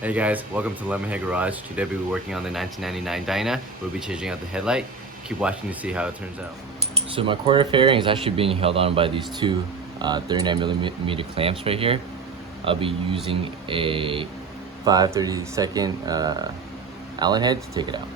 Hey guys, welcome to Lemonhead Garage. Today we'll be working on the 1999 Dyna. We'll be changing out the headlight. Keep watching to see how it turns out. So my quarter fairing is actually being held on by these two 39mm clamps right here. I'll be using a 5/32 Allen head to take it out.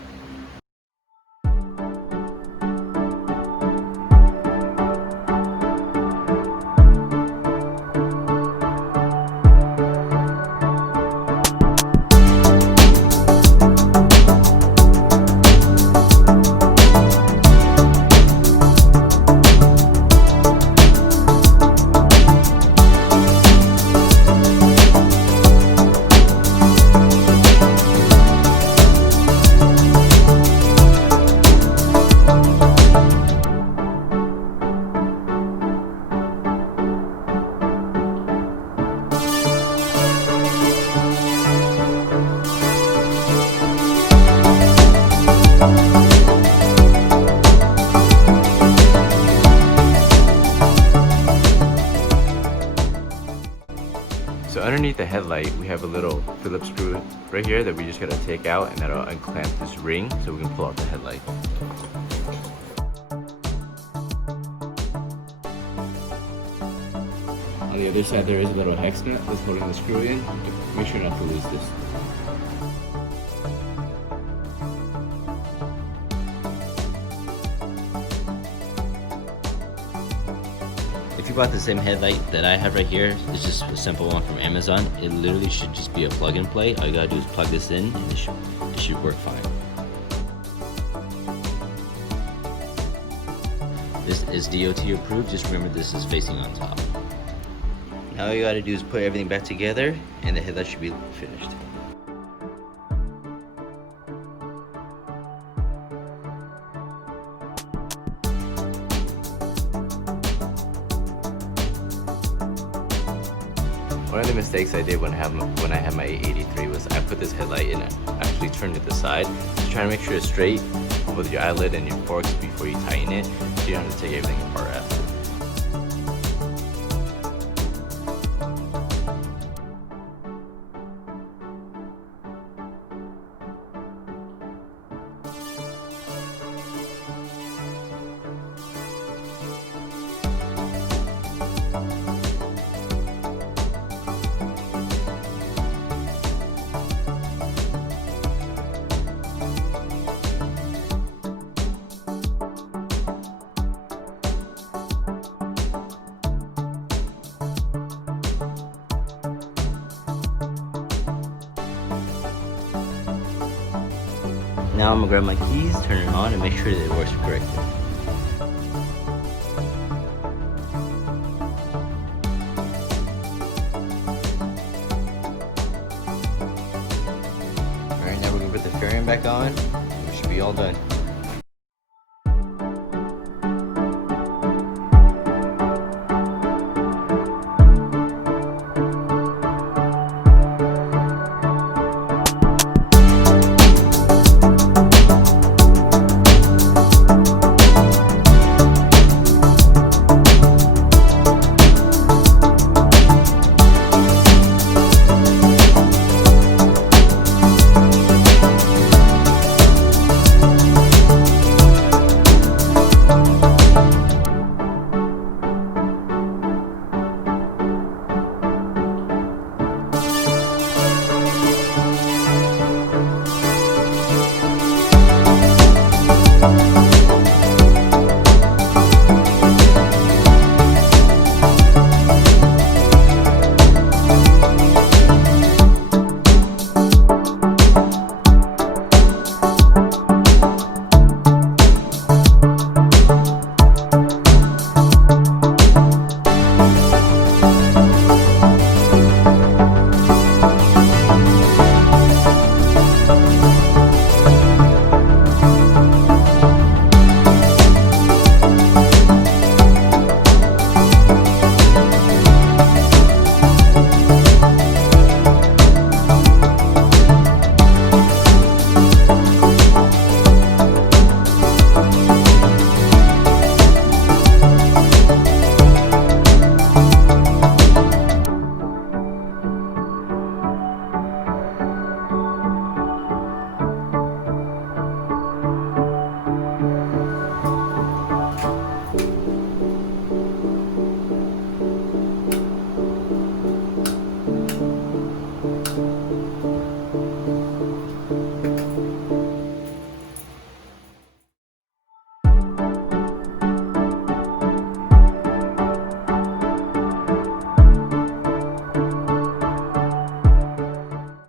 So underneath the headlight, we have a little Phillips screw right here that we just gotta take out, and that'll unclamp this ring so we can pull out the headlight. On the other side, there is a little hex nut that's holding the screw in. Make sure not to lose this. If you bought the same headlight that I have right here, it's just a simple one from Amazon. It literally should just be a plug and play. All you gotta do is plug this in and it should work fine. This is DOT approved. Just remember this is facing on top. Now all you gotta do is put everything back together and the headlight should be finished. One of the mistakes I did when I had my 883 was I put this headlight in and actually turned it to the side. So try to make sure it's straight with your eyelid and your forks before you tighten it, so you don't have to take everything apart after. Now I'm gonna grab my keys, turn it on, and make sure that it works correctly. Alright, now we're gonna put the fairing back on. We should be all done.